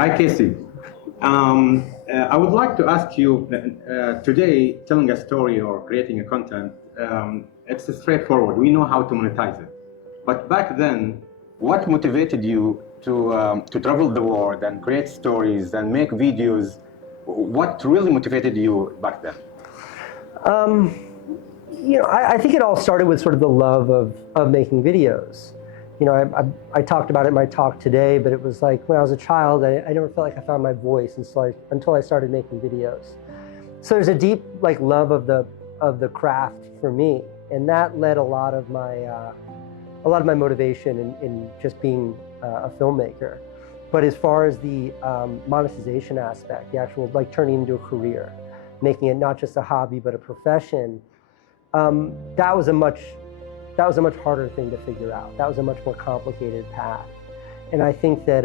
Hi, Casey. I would like to ask you today, telling a story or creating a content, it's straightforward. We know how to monetize it. But back then, what motivated you to travel the world and create stories and make videos? What really motivated you back then? I think it all started with sort of the love of making videos. I talked about it in my talk today, but it was like when I was a child, I never felt like I found my voice until I started making videos. So there's a deep love of the craft for me, and that led a lot of my motivation in just being a filmmaker. But as far as the monetization aspect, the actual turning it into a career, making it not just a hobby but a profession, that was a much harder thing to figure out. That was a much more complicated path. And I think that,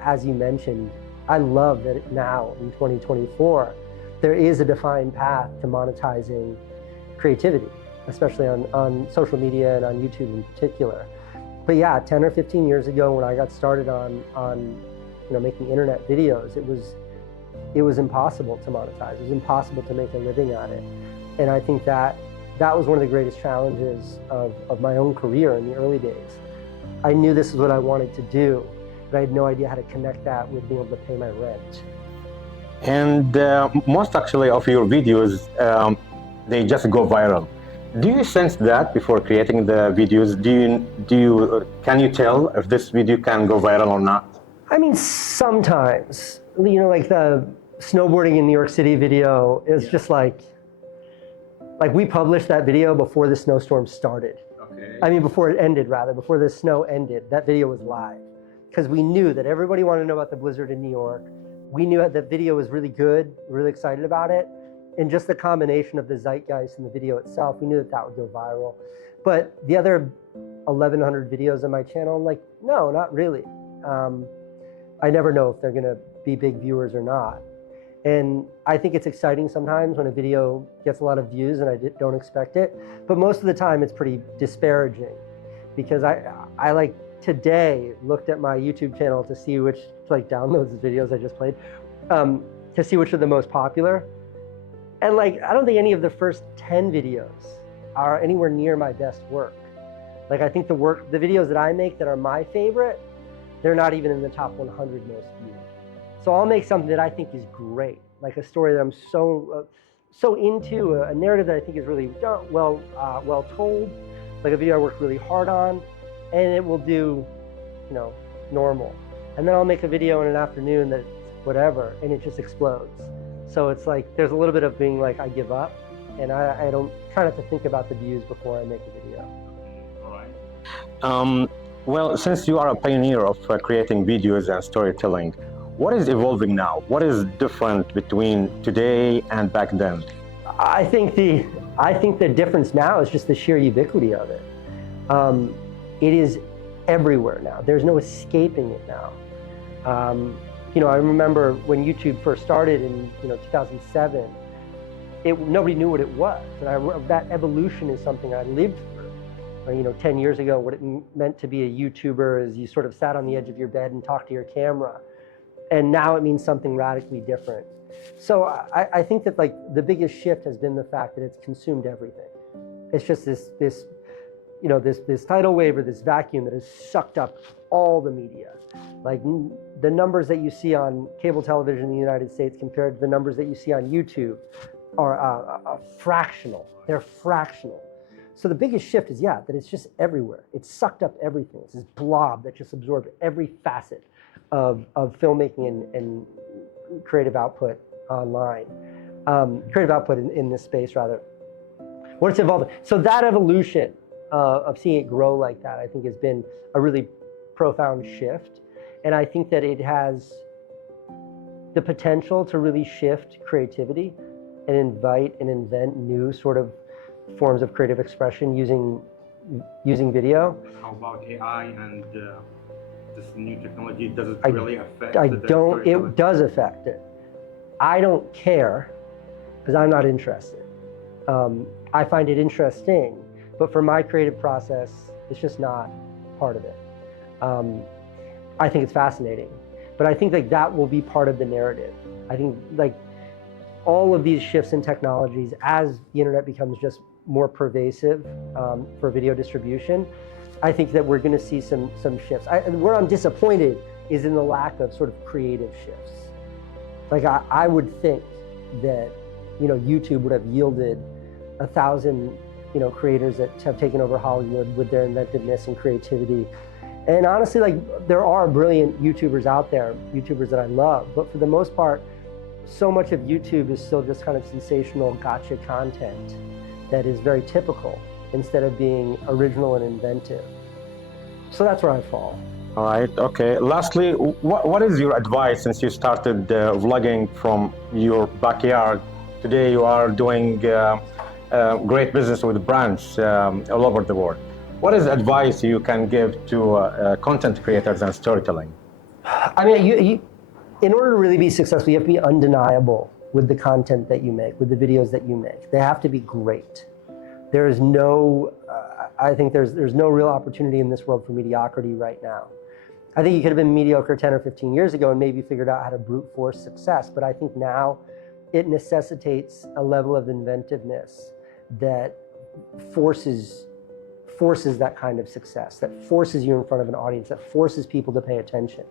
as you mentioned, I love that now in 2024, there is a defined path to monetizing creativity, especially on social media and on YouTube in particular. But yeah, 10 or 15 years ago when I got started on making internet videos, it was impossible to monetize. It was impossible to make a living at it. And I think that was one of the greatest challenges of my own career in the early days. I knew this is what I wanted to do, but I had no idea how to connect that with being able to pay my rent. And most actually of your videos, they just go viral. Do you sense that before creating the videos? Can you tell if this video can go viral or not? I mean, sometimes, like the snowboarding in New York City video is just like we published that video before the snowstorm started. Okay. I mean, before it ended, rather, before the snow ended, that video was live. Because we knew that everybody wanted to know about the blizzard in New York. We knew that the video was really good, really excited about it. And just the combination of the zeitgeist and the video itself, we knew that would go viral. But the other 1,100 videos on my channel, I'm like, no, not really. I never know if they're gonna be big viewers or not. And I think it's exciting sometimes when a video gets a lot of views and I don't expect it. But most of the time it's pretty disparaging, because I like today looked at my YouTube channel to see which downloads the videos I just played, to see which are the most popular. And I don't think any of the first 10 videos are anywhere near my best work. I think the videos that I make that are my favorite, they're not even in the top 100 most viewed. So I'll make something that I think is great, like a story that I'm so into, a narrative that I think is really well told, like a video I worked really hard on, and it will do, normal. And then I'll make a video in an afternoon that's whatever, and it just explodes. So it's there's a little bit of being I give up, and I don't try not to think about the views before I make a video. All right. Well, since you are a pioneer of creating videos and storytelling, what is evolving now? What is different between today and back then? I think the difference now is just the sheer ubiquity of it. It is everywhere now. There's no escaping it now. I remember when YouTube first started in 2007, nobody knew what it was. And that evolution is something I lived through. 10 years ago, what it meant to be a YouTuber is you sort of sat on the edge of your bed and talked to your camera. And now it means something radically different. So I think that the biggest shift has been the fact that it's consumed everything. It's just this tidal wave or this vacuum that has sucked up all the media. The numbers that you see on cable television in the United States compared to the numbers that you see on YouTube are fractional. They're fractional. So the biggest shift is, that it's just everywhere. It's sucked up everything. It's this blob that just absorbed every facet of filmmaking and creative output online. Creative output in this space, rather. What it's evolving. So that evolution of seeing it grow like that, I think has been a really profound shift. And I think that it has the potential to really shift creativity and invite and invent new sort of forms of creative expression using video. How about AI and this new technology? Does it really affect it does affect it. I don't care because I'm not interested. I find it interesting, but for my creative process, it's just not part of it. I think it's fascinating, But I think like that will be part of the narrative. I think like all of these shifts in technologies, as the internet becomes just more pervasive for video distribution, I think that we're going to see some shifts. Where I'm disappointed is in the lack of sort of creative shifts. Like I would think that, you know, YouTube would have yielded 1,000, you know, creators that have taken over Hollywood with their inventiveness and creativity. And honestly, like there are brilliant YouTubers out there, YouTubers that I love, but for the most part, so much of YouTube is still just kind of sensational gotcha content that is very typical instead of being original and inventive. So that's where I fall. All right, okay. Lastly, what is your advice since you started vlogging from your backyard? Today you are doing great business with brands all over the world. What is advice you can give to content creators and storytelling? I mean, in order to really be successful, you have to be undeniable with the content that you make, with the videos that you make. They have to be great. There is no, I think there's no real opportunity in this world for mediocrity right now. I think you could have been mediocre 10 or 15 years ago and maybe figured out how to brute force success, but I think now it necessitates a level of inventiveness that forces that kind of success, that forces you in front of an audience, that forces people to pay attention.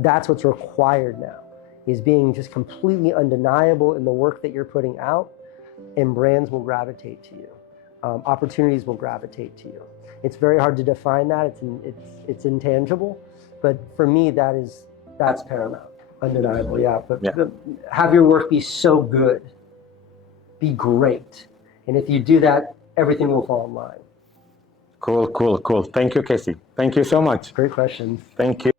That's what's required now, is being just completely undeniable in the work that you're putting out, and brands will gravitate to you. Opportunities will gravitate to you. It's very hard to define that, it's intangible, but for me that's paramount. Undeniable, yeah. But have your work be so good, be great. And if you do that, everything will fall in line. Cool. Thank you, Casey. Thank you so much. Great questions. Thank you.